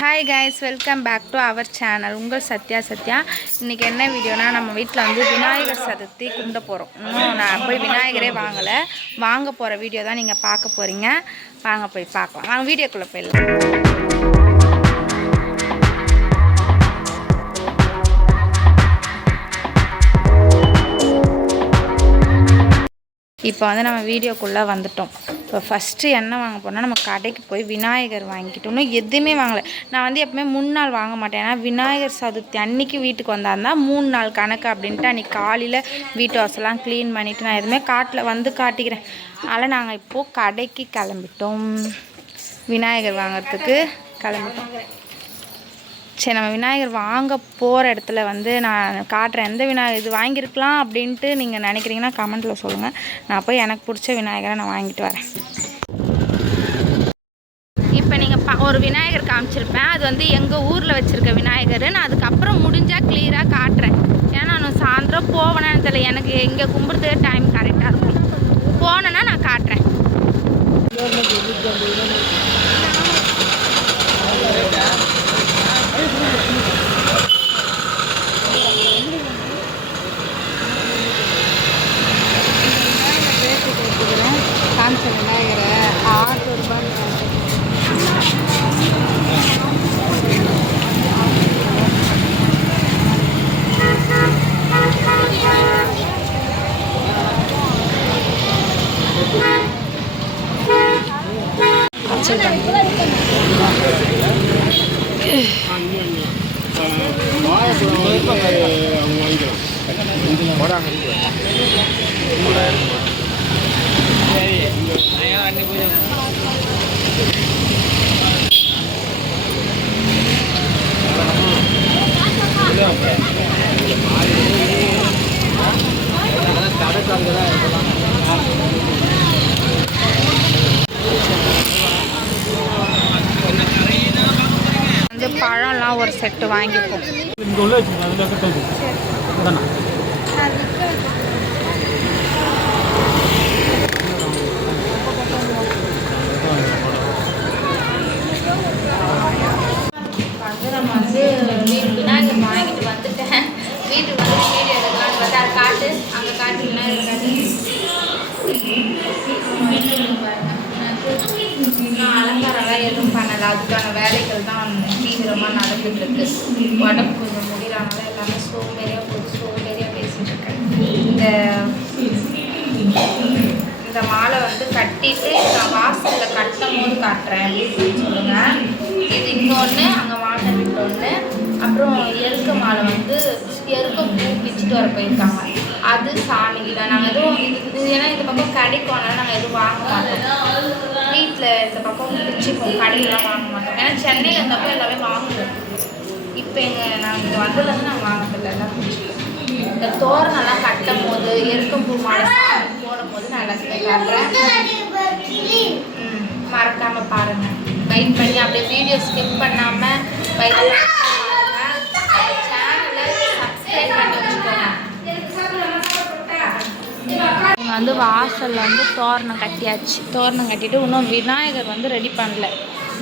Hi guys welcome back to our channel உங்கள் சத்யா சத்யா. இன்றைக்கி என்ன வீடியோனா நம்ம வீட்டில் வந்து விநாயகர் சதுர்த்தி கும்பிட போகிறோம் இன்னும் நான் போய் விநாயகரே வாங்கலை. வாங்க போகிற வீடியோ தான் நீங்கள் பார்க்க போகிறீங்க வாங்க போய் பார்க்கலாம். வாங்க வீடியோக்குள்ளே போயிடலாம். இப்போ வந்து நம்ம வீடியோக்குள்ளே வந்துட்டோம். இப்போ ஃபஸ்ட்டு என்ன வாங்க போனால் நம்ம கடைக்கு போய் விநாயகர் வாங்கிக்கிட்டோம் எதுவுமே வாங்கலை. நான் வந்து எப்பவுமே மூணு நாள் வாங்க மாட்டேன். ஏன்னா விநாயகர் சதுர்த்தி அன்னைக்கு வீட்டுக்கு வந்தாருந்தா மூணு நாள் கணக்கு அப்படின்ட்டு அன்றைக்கி காலையில் வீட்டு வாசலாம் க்ளீன் பண்ணிவிட்டு நான் எதுவுமே காட்டில் வந்து காட்டிக்கிறேன். அதனால் நாங்கள் இப்போது கடைக்கு கிளம்பிட்டோம். விநாயகர் வாங்குறதுக்கு கிளம்பிட்டோம். சரி நம்ம விநாயகர் வாங்க போகிற இடத்துல வந்து நான் காட்டுறேன் எந்த விநாயகர் இது வாங்கியிருக்கலாம் அப்படின்ட்டு நீங்கள் நினைக்கிறீங்கன்னா கமெண்ட்டில் சொல்லுங்கள் நான் போய் எனக்கு பிடிச்ச விநாயகரை நான் வாங்கிட்டு வரேன். இப்போ நீங்கள் பா ஒரு விநாயகர் காமிச்சிருப்பேன். அது வந்து எங்கள் ஊரில் வச்சுருக்க விநாயகர் நான் அதுக்கப்புறம் முடிஞ்சால் கிளியராக காட்டுறேன். ஏன்னா நான் சாயந்தரம் போவேனேன்னு தெரியல. எனக்கு இங்கே கும்பிட்றதுக்கு டைம் கரெக்டாக இருக்கும். போனேன்னா நான் காட்டுறேன். பழம்லாம் ஒரு செட்டு வாங்கிப்போம் வீட்டுக்கு வந்து வீடியோ எடுக்கலாம்னு பார்த்தா அது காட்டு. அங்கே காட்டு இருக்காது இன்னும் அலங்காரம்லாம் எதுவும் பண்ணலை. அதுக்கான வேலைகள் தான் தீவிரமாக நடந்துட்டு இருக்கு. உடம்பு கொஞ்சம் முடியலனால எல்லாமே சோம்பேறியாக போட்டு சோம்பேறியாக பேசிட்டு இருக்கேன். இந்த இந்த மாலை வந்து கட்டிட்டு நான் வாசலில் கட்டும் போது காட்டுறேன். அப்படின்னு சொல்லுங்க. இது இன்னொன்று அப்புறம் எருக்க மாலை வந்து எருக்க பூ பிச்சுட்டு வர போயிருக்காங்க. அது சாமிக்கு தான். நாங்கள் எதுவும் இது ஏன்னா இந்த பக்கம் கடைக்கு அதனால நாங்கள் எதுவும் வாங்க மாட்டோம். வீட்டில் இந்த பக்கம் பிச்சுப்போம். கடையிலாம் வாங்க மாட்டோம். ஏன்னா சென்னையில் இருந்தப்போ எல்லாமே வாங்குவோம். இப்போ எங்கள் நாங்கள் இங்கே வந்ததுலேருந்து நாங்கள் வாங்கினதில்ல எல்லாம் இந்த தோரணெல்லாம் கட்டும் போது எருக்கம்பூ மாலை போடும் போது நான் எல்லாத்தையுமே காட்டுறேன் ம், வெயிட் பண்ணி அப்படியே வீடியோ ஸ்கிப் பண்ணாமல் வெயிட் வந்து வாசலில் வந்து தோரணம் கட்டியாச்சு. தோரணம் கட்டிட்டு இன்னும் விநாயகர் வந்து ரெடி பண்ணல.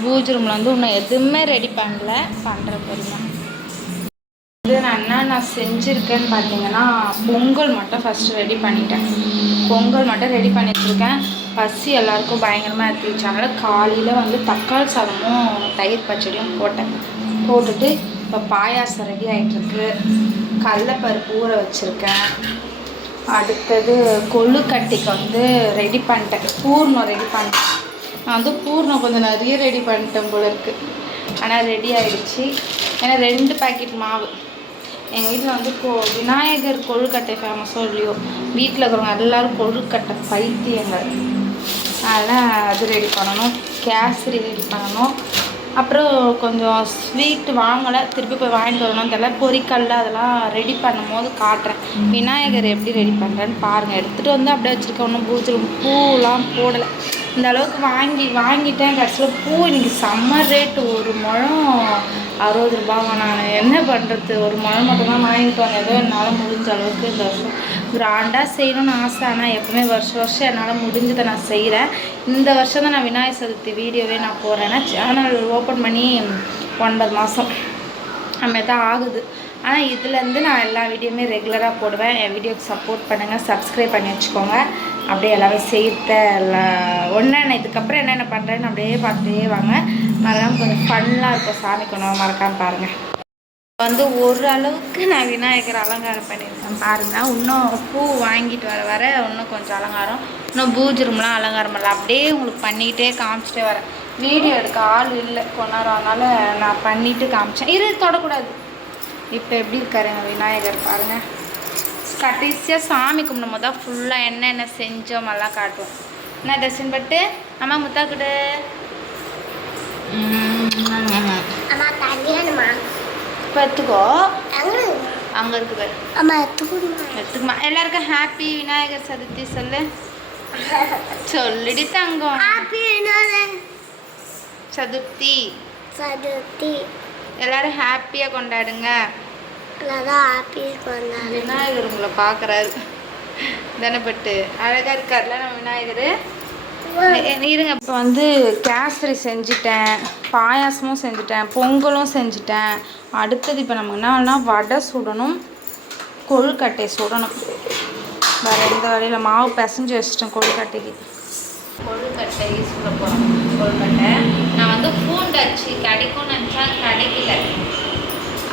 பூஜ் ரூமில் வந்து இன்னும் எதுவுமே ரெடி பண்ணல. பண்ணுற பொறுமை. இது நான் என்ன நான் செஞ்சுருக்கேன்னு பார்த்தீங்கன்னா பொங்கல் மட்டும் ஃபஸ்ட்டு ரெடி பண்ணிட்டேன். பொங்கல் மட்டும் ரெடி பண்ணிட்டுருக்கேன். பசி எல்லாருக்கும் பயங்கரமாக இருந்துச்சு. அதனால் காலையில் வந்து தக்காளி சாதமும் தயிர் பச்சடியும் போட்டேன். போட்டுட்டு இப்போ பாயாசம் ரெடி ஆகிட்டுருக்கு கடலப்பருப்பு ஊற வச்சுருக்கேன். அடுத்தது கொழுக்கட்டைக்கு வந்து ரெடி பண்ணிட்டேன். பூர்ணம் ரெடி பண்ணிட்டேன். நான் வந்து பூர்ணம் கொஞ்சம் நிறைய ரெடி பண்ணிட்டேன் போல இருக்குது ஆனால் ரெடி ஆகிடுச்சு ஏன்னா ரெண்டு பேக்கெட் மாவு. எங்கள் வீட்டில் வந்து கோ விநாயகர் கொழுக்கட்டை ஃபேமஸோ இல்லையோ? வீட்டில் இருக்கிறவங்க எல்லோரும் கொழுக்கட்டை பைத்தியங்கள். அதனால் அது ரெடி பண்ணணும். கேசரி ரெடி பண்ணணும். அப்புறம் கொஞ்சம் ஸ்வீட் வாங்கலை. திருப்பி போய் வாங்கிட்டு வரணும் தெரியல. பொரிக்கல்ல அதெல்லாம் ரெடி பண்ணும் போது காட்டுறேன் விநாயகர் எப்படி ரெடி பண்ணுறேன்னு பாருங்கள் எடுத்துகிட்டு வந்து அப்படியே வச்சுருக்கேன். ஒன்றும் பூஜை பூலாம் போடலை. இந்த அளவுக்கு வாங்கி வாங்கிட்டேன் கடைசியில். பூ இன்னைக்கு செம்ம ரேட்டு ஒரு முழம் அறுபது ரூபாவா நான். என்ன பண்ணுறது ஒரு முழம் மட்டும்தான் வாங்கிட்டு வந்தேன். ஏதோ என்னால் முடிஞ்ச அளவுக்கு இந்த வருஷம் கிராண்டாக செய்யணும்னு ஆசை. ஆனால் எப்பவுமே வருஷம் வருஷம் என்னால் முடிஞ்சதை நான் செய்கிறேன் இந்த வருஷம் தான் நான் விநாயகர் சதுர்த்தி வீடியோவே நான் போகிறேன்னா சேனல் ஓப்பன் பண்ணி ஒன்பது மாதம் நம்ம தான் ஆகுது ஆனால் இதுலேருந்து நான் எல்லா வீடியோமே ரெகுலராக போடுவேன். என் வீடியோக்கு சப்போர்ட் பண்ணுங்கள் சப்ஸ்கிரைப் பண்ணி வச்சுக்கோங்க. அப்படியே எல்லாமே செய்த ஒன்றா இதுக்கப்புறம் என்னென்ன பண்ணுறேன்னு அப்படியே பார்த்துட்டே வாங்க. மறக்காமல் கொஞ்சம் ஃபன்னாக இருக்கும். சாமி கொண்டு மறக்காமல் பாருங்கள் வந்து ஓரளவுக்கு நான் விநாயகர் அலங்காரம் பண்ணியிருக்கேன். பாருங்கள் இன்னும் பூ வாங்கிட்டு வர வர இன்னும் கொஞ்சம் அலங்காரம் இன்னும் பூஜ் ரூம்லாம் அலங்காரம் பண்ணல அப்படியே உங்களுக்கு பண்ணிக்கிட்டே காமிச்சிட்டே வரேன். வீடியோ எடுக்க ஆள் இல்லை கொஞ்ச அதனால் நான் பண்ணிட்டு காமிச்சேன். இரு தொடக்கூடாது. இப்போ எப்படி இருக்காருங்க விநாயகர் பாருங்கள் கடைசியாக சாமி கும்பிடும் போது தான் ஃபுல்லாக என்னென்ன செஞ்சோம் எல்லாம் காட்டுவோம். என்ன தர்ஷன் பட்டு? அம்மா முத்தா கொடு. அம்மா தனியானுமா இப்போ எடுத்துக்கோ. அங்கே. இருக்கு பாரு எடுத்துக்கமா. எல்லாருக்கும் ஹாப்பி விநாயகர் சதுர்த்தி சொல்லு. சொல்லிடி தங்கம். ஹாப்பி என்னது சதுர்த்தி. சதுர்த்தி. எல்லாரும் ஹாப்பியாக கொண்டாடுங்க. விநாயகர் உங்களை பார்க்குறாரு. தினப்பட்டு. அழகாக இருக்கார்ல நம்ம விநாயகர்? இருங்க. இப்போ வந்து கேசரி செஞ்சுட்டேன் பாயாசமும் செஞ்சுட்டேன் பொங்கலும் செஞ்சுட்டேன். அடுத்தது இப்போ நம்ம என்னன்னா வடை சுடணும் கொழுக்கட்டை சுடணும். வேறு எந்த வழியில் மாவு பிசைஞ்சு வச்சிட்டேன் கொழுக்கட்டைக்கு. கொழுக்கட்டை சுட போகிறோம் கொழுக்கட்டை. நான் வந்து பூண்டு அச்சு கிடைக்கும்னு நினச்சா கிடைக்கல.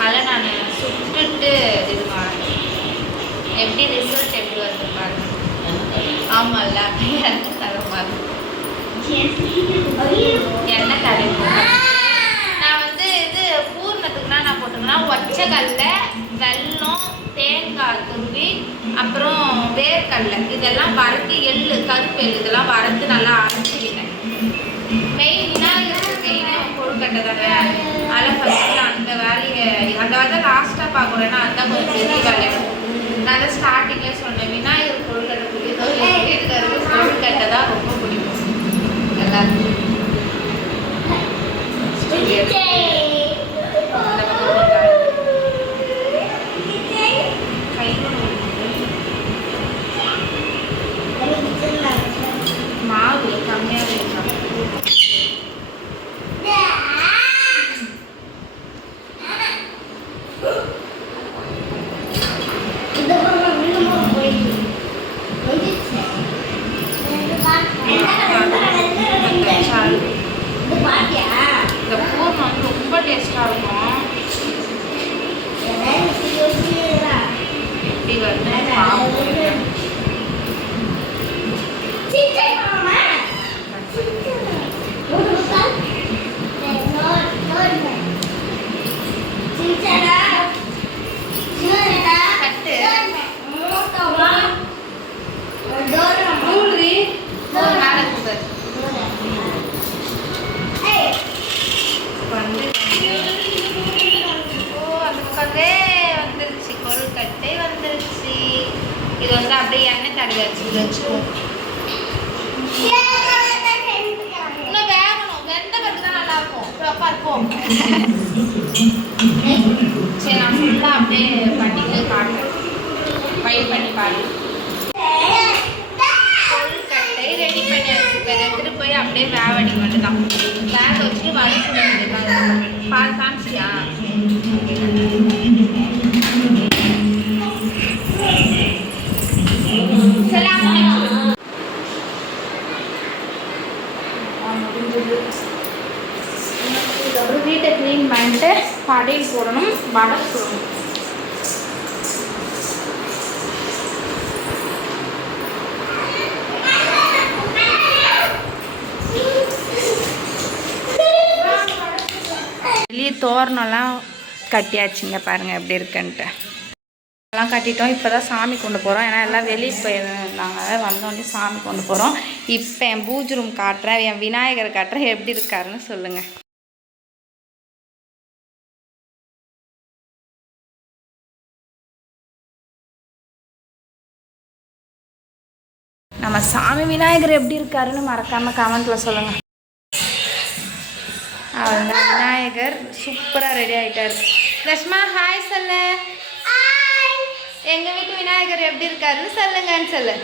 அதில் நான் சுட்டுட்டு இது பண்ணேன் எப்படி ரிசல்ட் எப்படி வந்து பாருங்க. ஆமாம்ல எண்ணெய் தர மாதிரி எண்ணெய் தடவிப்போம் நான் வந்து இது பூர்ணத்துக்குனா நான் போட்டுங்கன்னா ஒச்சக்கல்ல வெல்லம் தேங்காய் துருவி அப்புறம் வேர்க்கடலை. இதெல்லாம் வறுத்து எள்ளு கருப்பு எள்ளு இதெல்லாம் வறுத்து நல்லா அரைச்சிக்கிட்டேன். மெயினாக மெயினாக கொழுக்கட்டை தானே? அதில் ஃபஸ்ட்டு அந்த வேலையை அந்த வேலை லாஸ்ட்டாக பார்க்குறேன்னா அதுதான் கொஞ்சம் பெரிய வேலை நான் தான் ஸ்டார்டிங்லேயே சொன்னேன் விநாயகர் கொழுக்கட்டை பிடிக்குதோ இருக்கிறது கொழுக்கட்டை தான் ரொம்ப பிடிக்கும் எல்லாருக்கும் இந்த பக்கம் போட்டாங்க. கை மாவு கம்மியாக இருக்கா இந்த பூர்ணம் வந்து ரொம்ப டேஸ்ட்டாக இருக்கும் எப்படி வருது பாவம் கட்டு மூழ்கி மேலே குக்கர் வந்து ஓ அந்த பக்கத்தே வந்துருச்சு கொழுக்கட்டை வந்துருச்சு. இது வந்து அப்படியே எண்ணெய் தடவி வச்சு வச்சுக்குவோம் இன்னும் வேகணும். வெந்த பிறகு தான் நல்லா இருக்கும் ப்ராப்பா இருக்கும் சரி நான் ஃபுல்லாக அப்படியே பண்ணிட்டு காட்டுறேன். வெயிட் பண்ணி பாருங்க கொழுக்கட்டை ரெடி பண்ணி வச்சுருப்பேன் எடுத்துகிட்டு போய் அப்படியே வேவடி மட்டும் தான் வேக வச்சுட்டு வடை இதுக்கப்புறம் க்ளீன் பண்ணிட்டு கடையில் போடணும் வடை போடணும். வெளியே தோரணம்லாம் கட்டியாச்சுங்க பாருங்கள் எப்படி இருக்குன்ட்டு. எல்லாம் கட்டிட்டோம் இப்போ தான் சாமி கொண்டு போகிறோம் ஏன்னா எல்லாம் வெளியே போயிருந்தாங்க. வந்தோடனே சாமி கொண்டு போகிறோம் இப்போ என் பூஜ் ரூம் காட்டுறேன் என் விநாயகர் காட்டுறேன் எப்படி இருக்காருன்னு சொல்லுங்கள் சாமி விநாயகர் எப்படி இருக்காருன்னு மறக்காமல் கமெண்ட்டில் சொல்லுங்கள் அவ்வளோதான் விநாயகர் சூப்பராக ரெடி ஆகிட்டாரு ரஷ்மா ஹாய் சொல்லு. எங்கள் வீட்டு விநாயகர் எப்படி இருக்காருன்னு சொல்லுங்கன்னு சொல்லு.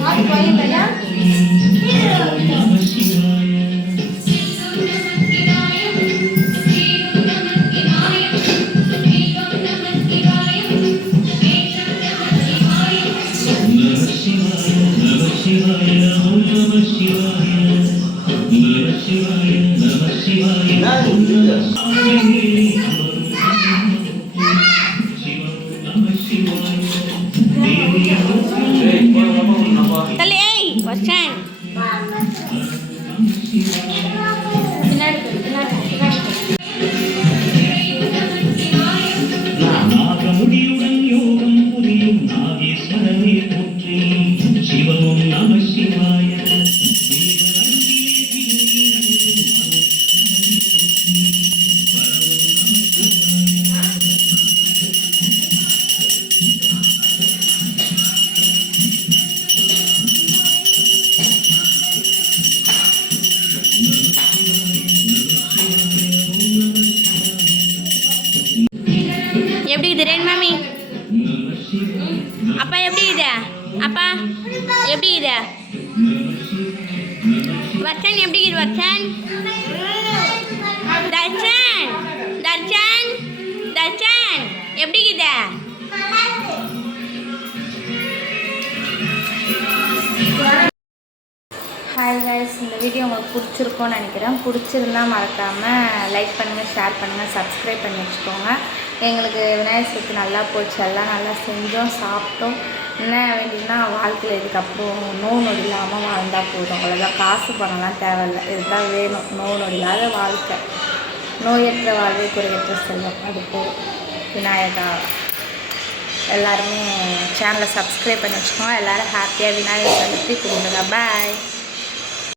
பாட்டு శివాయ ఓం నమ తల్లి వచ్చాను அப்பா எப்படி இது? வர்ஷன் எப்படி இது வர்ஷன் தர்ஷன் தர்ஷன் தர்ஷன் எப்படி இது? ஹாய் கைஸ் இந்த வீடியோ உங்களுக்கு பிடிச்சிருக்கோன்னு நினைக்கிறேன். பிடிச்சிருந்தா மறக்காமல் லைக் பண்ணுங்கள் ஷேர் பண்ணுங்கள் சப்ஸ்கிரைப் பண்ணி வச்சுக்கோங்க. எங்களுக்கு விநாயகர் சதுர்த்தி நல்லா போச்சு. எல்லாம் நல்லா செஞ்சோம் சாப்பிட்டோம். என்ன வேண்டியதுன்னா வாழ்க்கையில் இதுக்கப்புறம் நோய் நொடி இல்லாமல் வாழ்ந்தால் போதும். அவ்வளோதான் காசு பணம்லாம் தேவையில்லை. இதுதான் வேணும். நோய் நொடி இல்லாத வாழ்க்கை. நோயற்ற வாழ்வே குறையற்ற செல்வம். அது போதும். விநாயகா. எல்லாருமே சேனலை சப்ஸ்கிரைப் பண்ணி வச்சுக்கோங்க. எல்லோரும் ஹாப்பியாக விநாயகர் சதுர்த்தி கொடுங்க பாய்